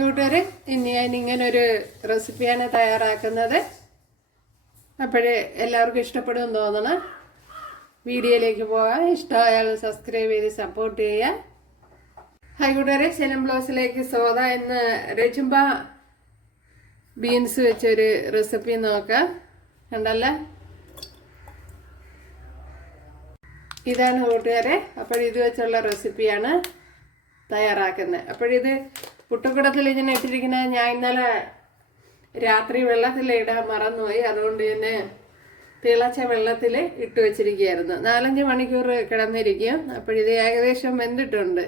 കൂട്ടുകാരെ ഇനി ഞാൻ ഇങ്ങനെ ഒരു റെസിപ്പിയാണ് തയ്യാറാക്കുന്നത്. അപ്പോഴേ എല്ലാവർക്കും ഇഷ്ടപ്പെടുമെന്ന് തോന്നണം. വീഡിയോയിലേക്ക് പോകാം. ഇഷ്ടമായാൽ സബ്സ്ക്രൈബ് ചെയ്ത് സപ്പോർട്ട് ചെയ്യുക. ഹായ് കൂട്ടുകാരെ ശലം ബ്ലൗസിലേക്ക് സോദ എന്ന് രചുമ്പ ബീൻസ് വെച്ചൊരു റെസിപ്പി നോക്കാം. കണ്ടല്ല? ഇതാണ് കൂട്ടുകാരെ. അപ്പോൾ ഇത് വെച്ചുള്ള റെസിപ്പിയാണ് തയ്യാറാക്കുന്നത്. അപ്പോഴിത് പുട്ടുക്കുടത്തിൽ ഇങ്ങനെ ഇട്ടിരിക്കുന്നത് ഞാൻ ഇന്നലെ രാത്രി വെള്ളത്തിൽ ഇടാൻ മറന്നുപോയി. അതുകൊണ്ട് തന്നെ തിളച്ച വെള്ളത്തിൽ ഇട്ട് വെച്ചിരിക്കുകയായിരുന്നു. നാലഞ്ച് മണിക്കൂർ കിടന്നിരിക്കും. അപ്പോഴിത് ഏകദേശം വെന്തിട്ടുണ്ട്.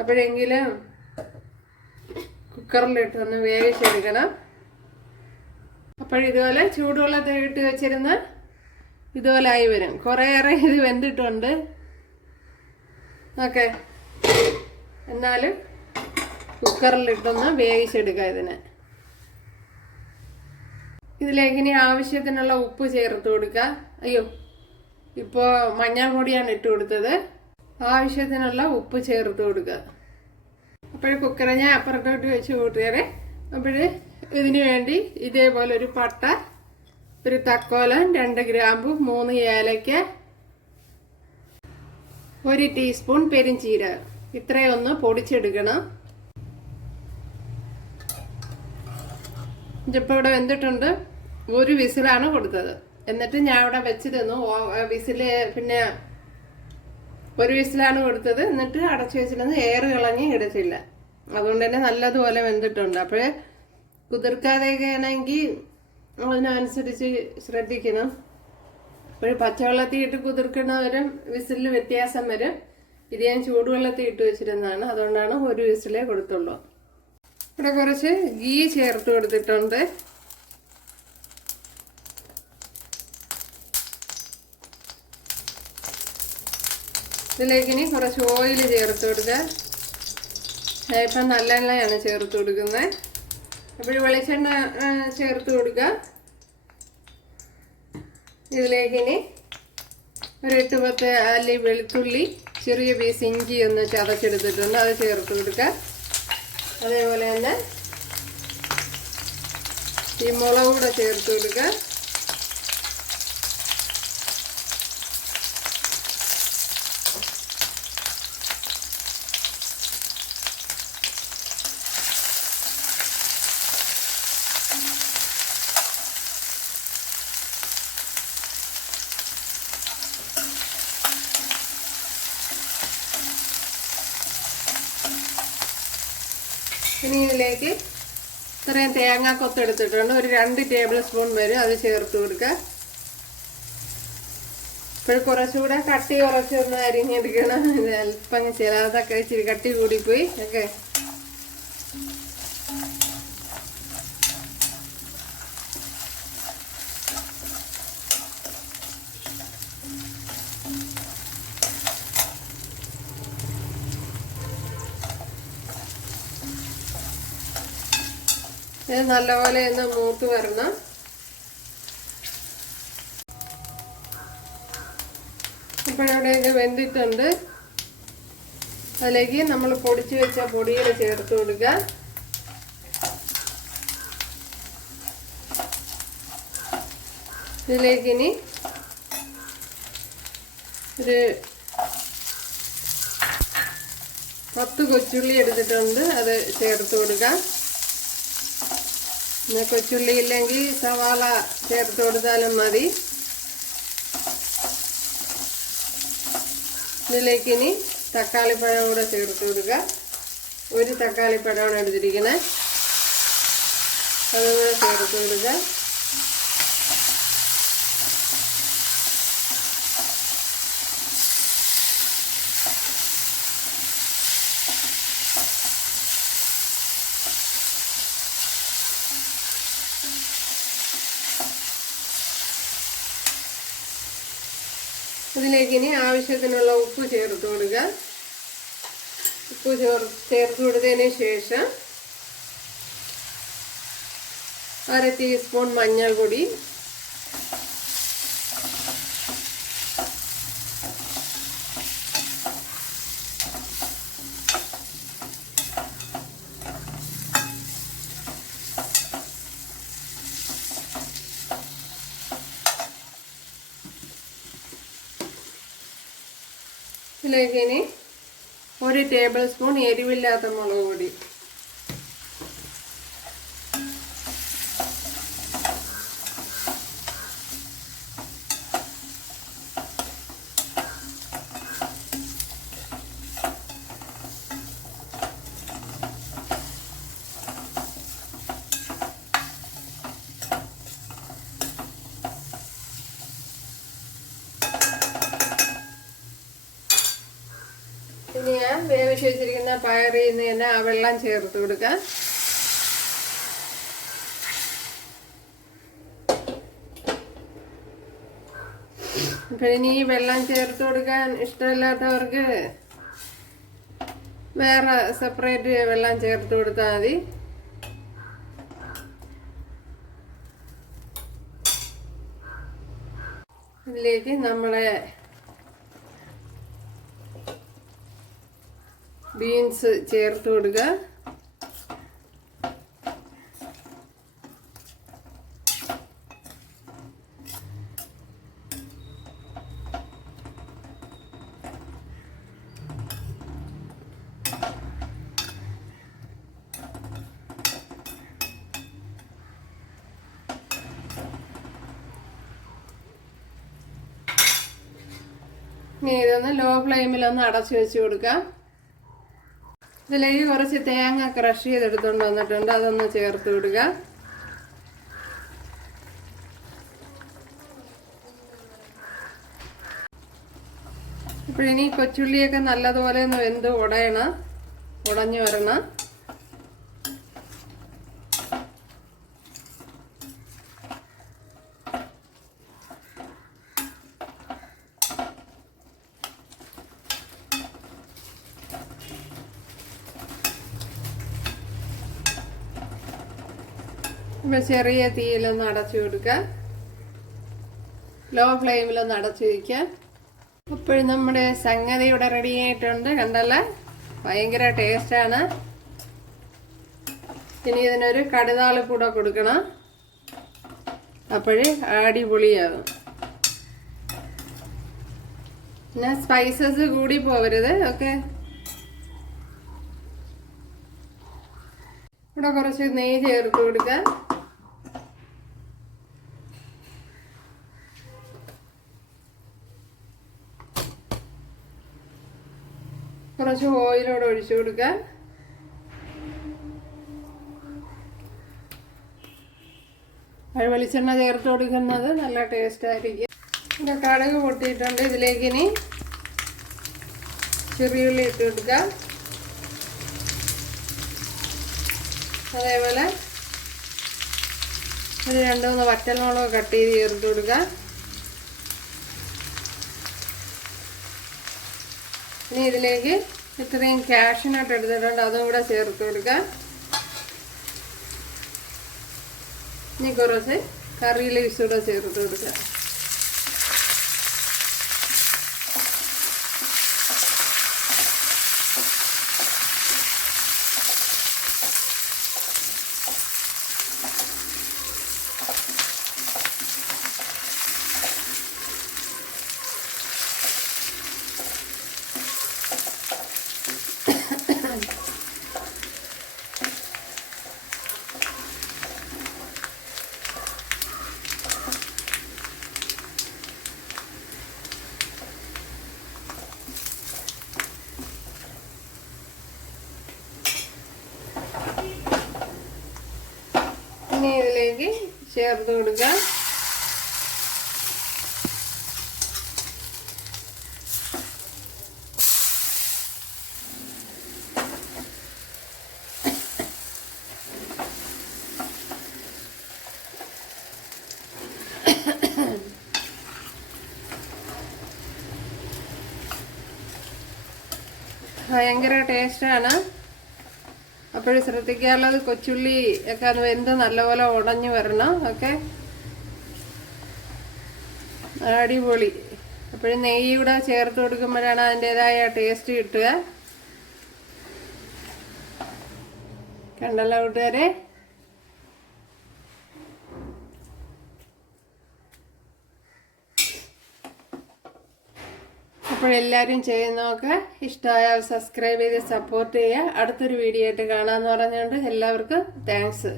അപ്പോഴെങ്കിലും കുക്കറിലിട്ടൊന്ന് വേവിച്ചെടുക്കണം. അപ്പോഴിതുപോലെ ചൂടുവെള്ളത്തിൽ ഇട്ട് വെച്ചിരുന്ന ഇതുപോലെ ആയി വരും. കുറേയേറെ ഇത് വെന്തിട്ടുണ്ട്. ഓക്കെ. എന്നാലും കുക്കറിലിട്ടൊന്ന് വേവിച്ചെടുക്കുക ഇതിനെ. ഇതിലേക്ക് ഇനി ആവശ്യത്തിനുള്ള ഉപ്പ് ചേർത്ത് കൊടുക്കുക അയ്യോ ഇപ്പോൾ മഞ്ഞൾപൊടിയാണ് ഇട്ട് കൊടുത്തത്. ആവശ്യത്തിനുള്ള ഉപ്പ് ചേർത്ത് കൊടുക്കുക അപ്പോൾ കുക്കറെ ഞാൻ അപ്പുറത്തോട്ട് വെച്ച് കൂട്ടുകാരെ അപ്പോൾ ഇതിനു വേണ്ടി ഇതേപോലെ ഒരു പട്ട ഒരു തക്കോലം രണ്ട് ഗ്രാമ്പു മൂന്ന് ഏലയ്ക്ക ഒരു ടീസ്പൂൺ പെരിഞ്ചീരകം. ഇത്രയൊന്ന് പൊടിച്ചെടുക്കണം. ഇതിപ്പോൾ ഇവിടെ വെന്തിട്ടുണ്ട്. ഒരു വിസിലാണ് കൊടുത്തത്. എന്നിട്ട് ഞാൻ ഇവിടെ വെച്ചിരുന്നു വിസിൽ പിന്നെ ഒരു വിസിലാണ് കൊടുത്തത്. എന്നിട്ട് അടച്ചു വെച്ചിരുന്നത് എയർ കളഞ്ഞ് ഇടച്ചില്ല അതുകൊണ്ട് തന്നെ നല്ലതുപോലെ വെന്തിട്ടുണ്ട്. അപ്പോൾ കുതിർക്കാതെയൊക്കെ ആണെങ്കിൽ അതിനനുസരിച്ച് ശ്രദ്ധിക്കണം. അപ്പോൾ പച്ചവെള്ളത്തിൽ ഇട്ട് കുതിർക്കുന്നവരും വിസിലിൽ വ്യത്യാസം വരും. ഇത് ഞാൻ ചൂടുവെള്ളത്തിൽ ഇട്ട് വെച്ചിരുന്നതാണ്. അതുകൊണ്ടാണ് ഒരു വിസിലേ കൊടുത്തുള്ളൂ. ഇവിടെ കുറച്ച് ഗീ ചേർത്ത് കൊടുത്തിട്ടുണ്ട്. ഇതിലേക്ക് ഇനി കുറച്ച് ഓയിൽ ചേർത്ത് കൊടുക്കുക ഞാൻ ഇപ്പം നല്ലെണ്ണയാണ് ചേർത്ത് കൊടുക്കുന്നത്. അപ്പോൾ വെളിച്ചെണ്ണ ചേർത്ത് കൊടുക്കുക ഇതിലേക്ക് ഇനി ഒരു എട്ട് പത്ത് അല്ലി വെളുത്തുള്ളി ചെറിയ പീസ് ഇഞ്ചി ഒന്ന് ചതച്ചെടുത്തിട്ടുണ്ട്. അത് ചേർത്ത് കൊടുക്കുക അതേപോലെ തന്നെ ഈ മുളക് കൂടെ ചേർത്ത് കൊടുക്കുക ഇനി ഇതിലേക്ക് ഇത്രയും തേങ്ങ കൊത്തെടുത്തിട്ടുണ്ട്. ഒരു രണ്ട് ടേബിൾ സ്പൂൺ വരും. അത് ചേർത്ത് കൊടുക്കുക. ഇപ്പോൾ കുറച്ചുകൂടെ കട്ടി കുറച്ചൊന്ന് അരിഞ്ഞെടുക്കണം. അല്പം ചിലതൊക്കെ ഇച്ചിരി കട്ടി കൂടിപ്പോയി. ഓക്കെ. ഇത് നല്ലപോലെ ഒന്ന് മൂത്ത് വരണം. ഇപ്പോഴവിടെ ഇത് വെന്തിട്ടുണ്ട്. അതിലേക്ക് നമ്മൾ പൊടിച്ച് വെച്ച പൊടിയിൽ ചേർത്ത് കൊടുക്കുക ഇതിലേക്ക് ഇനി ഒരു പത്ത് കൊച്ചുള്ളി എടുത്തിട്ടുണ്ട്. അത് ചേർത്ത് കൊടുക്കാം. കൊച്ചുള്ളി ഇല്ലെങ്കിൽ സവാള ചേർത്ത് കൊടുത്താലും മതി. ഇതിലേക്ക് ഇനി തക്കാളിപ്പഴം കൂടെ ചേർത്ത് കൊടുക്കുക. ഒരു തക്കാളിപ്പഴമാണ് എടുത്തിരിക്കുന്നത് അതുകൂടെ ചേർത്ത് കൊടുക്കുക. ഇതിലേക്ക് ഇനി ആവശ്യത്തിനുള്ള ഉപ്പ് ചേർത്ത് കൊടുക്കുക. ഉപ്പ് ചേർ ചേർത്ത് കൊടുത്തതിന് ശേഷം അര ടീസ്പൂൺ മഞ്ഞൾപ്പൊടി ഇതിലേക്ക് ഇനി ഒരു ടേബിൾ സ്പൂൺ എരിവില്ലാത്ത മുളക് പൊടി ഇനി ഞാൻ വേവിച്ച് വെച്ചിരിക്കുന്ന പയറിൽ നിന്ന് തന്നെ ആ വെള്ളം ചേർത്ത് കൊടുക്കാം. അപ്പൊ ഇനി ഈ വെള്ളം ചേർത്ത് കൊടുക്കാൻ ഇഷ്ടമില്ലാത്തവർക്ക് വേറെ സെപ്പറേറ്റ് വെള്ളം ചേർത്ത് കൊടുത്താൽ മതി. ഇതിലേക്ക് നമ്മളെ ബീൻസ് ചേർത്ത് കൊടുക്കുക ഇതൊന്ന് ലോ ഫ്ലെയിമിലൊന്ന് അടച്ചു വെച്ച് കൊടുക്കാം. ഇതിലേക്ക് കുറച്ച് തേങ്ങ ക്രഷ് ചെയ്തെടുത്തോണ്ട് വന്നിട്ടുണ്ട്. അതൊന്ന് ചേർത്ത് വിടുക ഇനി കൊച്ചുള്ളിയൊക്കെ നല്ലതുപോലെ ഒന്ന് വെന്ത് ഉടയണം. ഉടഞ്ഞു വരണം. ഇപ്പം ചെറിയ തീയിലൊന്ന് അടച്ചു കൊടുക്കുക ലോ ഫ്ലെയിമിലൊന്ന് അടച്ചു വയ്ക്കുക അപ്പോഴും നമ്മുടെ സംഗതി ഇവിടെ റെഡി ആയിട്ടുണ്ട്. കണ്ടല്ലേ? ഭയങ്കര ടേസ്റ്റാണ് ഇനി ഇതിനൊരു കടുതാളിപ്പൂടെ കൊടുക്കണം. അപ്പോഴേ അടിപൊളിയാകും പിന്നെ സ്പൈസസ് കൂടി പോവരുത് ഓക്കെ ഇവിടെ കുറച്ച് നെയ്യ് ചേർത്ത് കൊടുക്കുക കുറച്ച് ഓയിലോടെ ഒഴിച്ചു കൊടുക്കാൻ. വെളിച്ചെണ്ണ ചേർത്ത് കൊടുക്കുന്നത് നല്ല ടേസ്റ്റ് ആയിരിക്കും. പിന്നെ കടുക് പൊട്ടിയിട്ടുണ്ട്. ഇതിലേക്ക് ഇനി ചെറിയുള്ളി ഇട്ട് കൊടുക്കാം. അതേപോലെ ഒരു രണ്ട് മൂന്ന് വറ്റൽമുളക് കട്ട് ചെയ്ത് ചേർത്ത് കൊടുക്കാം. ഇനി ഇതിലേക്ക് ഇത്രയും ക്യാഷിനട്ട് എടുത്തിട്ടുണ്ട്. അതും കൂടെ ചേർത്ത് കൊടുക്കാം. ഇനി കുറച്ച് കറി ലീവ്സ് കൂടെ ചേർത്ത് കൊടുക്കുക ഇനി ഇതിലേക്ക് ചേർത്ത് കൊടുക്കുക ഭയങ്കര ടേസ്റ്റാണ് അപ്പോഴും ശ്രദ്ധിക്കാനുള്ളത് കൊച്ചുള്ളി ഒക്കെ അത് വെന്ത് നല്ലപോലെ ഉടഞ്ഞു വരണം ഓക്കെ? അടിപൊളി. അപ്പോഴും നെയ്യ് കൂടെ ചേർത്ത് കൊടുക്കുമ്പോഴാണ് അതിന്റെതായ ടേസ്റ്റ് കിട്ടുക. കണ്ടല്ലോ കൂട്ടുകാരെ? എല്ലാവരും ചെയ്യുന്നതൊക്കെ ഇഷ്ടമായാൽ സബ്സ്ക്രൈബ് ചെയ്ത് സപ്പോർട്ട് ചെയ്യുക. അടുത്തൊരു വീഡിയോ ആയിട്ട് കാണാമെന്ന് പറഞ്ഞുകൊണ്ട് എല്ലാവർക്കും താങ്ക്സ്